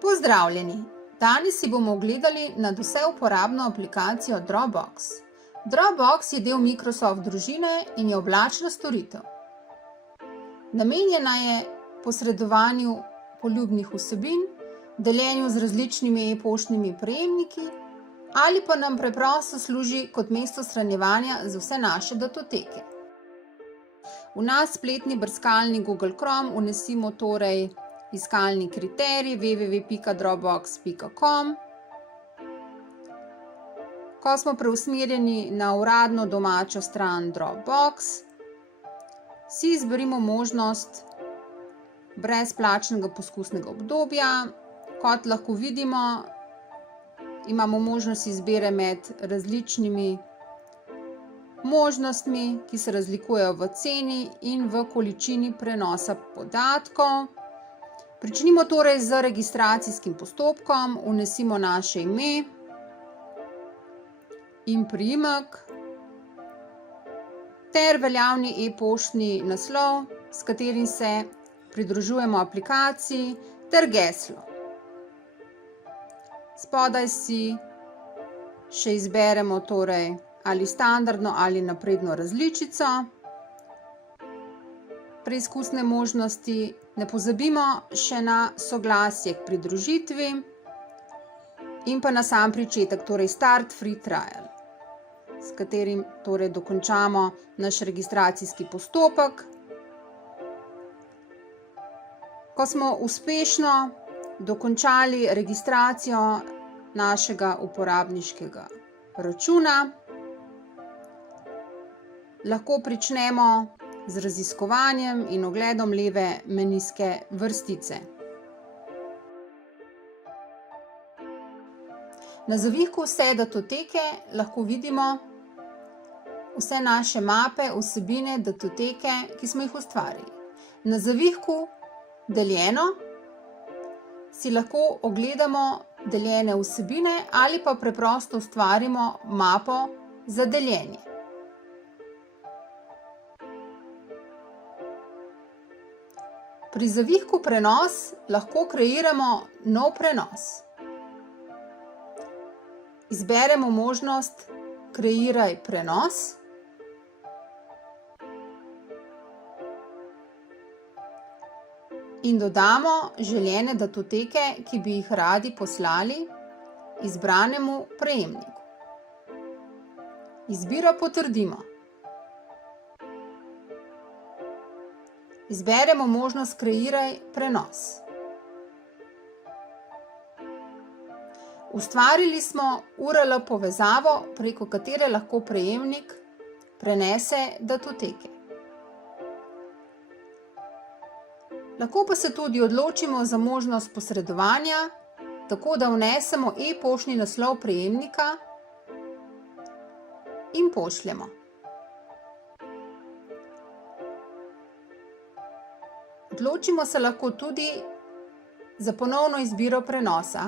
Pozdravljeni! Danes si bomo ogledali nadvse uporabno aplikacijo Dropbox. Dropbox je del Microsoft družine in je oblačna storitev. Namenjena je posredovanju poljubnih vsebin, deljenju z različnimi e-poštnimi prejemniki ali pa nam preprosto služi kot mesto shranjevanja za vse naše datoteke. V naš spletni brskalnik Google Chrome vnesimo torej iskalni kriterij www.dropbox.com. Ko smo preusmerjeni na uradno domačo stran Dropbox, si izberimo možnost brezplačnega poskusnega obdobja. Kot lahko vidimo, imamo možnost izbire med različnimi možnostmi, ki se razlikujejo v ceni in v količini prenosa podatkov. Pričnimo torej z registracijskim postopkom, vnesimo naše ime in priimek ter veljavni e-poštni naslov, s katerim se pridružujemo aplikaciji, ter geslo. Spodaj si še izberemo torej ali standardno ali napredno različico. Preizkusne možnosti, ne pozabimo še na soglasje k pridružitvi in pa na sam pričetek, torej Start Free Trial, s katerim torej dokončamo naš registracijski postopek. Ko smo uspešno dokončali registracijo našega uporabniškega računa, lahko pričnemo z raziskovanjem in ogledom leve menijske vrstice. Na zavihku Vse datoteke lahko vidimo vse naše mape, vsebine, datoteke, ki smo jih ustvarili. Na zavihku Deljeno si lahko ogledamo deljene vsebine ali pa preprosto ustvarimo mapo za deljenje. Pri zavihku Prenos lahko kreiramo nov prenos. Izberemo možnost Kreiraj prenos in dodamo želene datoteke, ki bi jih radi poslali izbranemu prejemniku. Izbiro potrdimo. Izberemo možnost Kreiraj prenos. Ustvarili smo URL povezavo, preko katere lahko prejemnik prenese datoteke. Lahko pa se tudi odločimo za možnost posredovanja, tako da vnesemo e-poštni naslov prejemnika in pošljemo. Odločimo se lahko tudi za ponovno izbiro prenosa.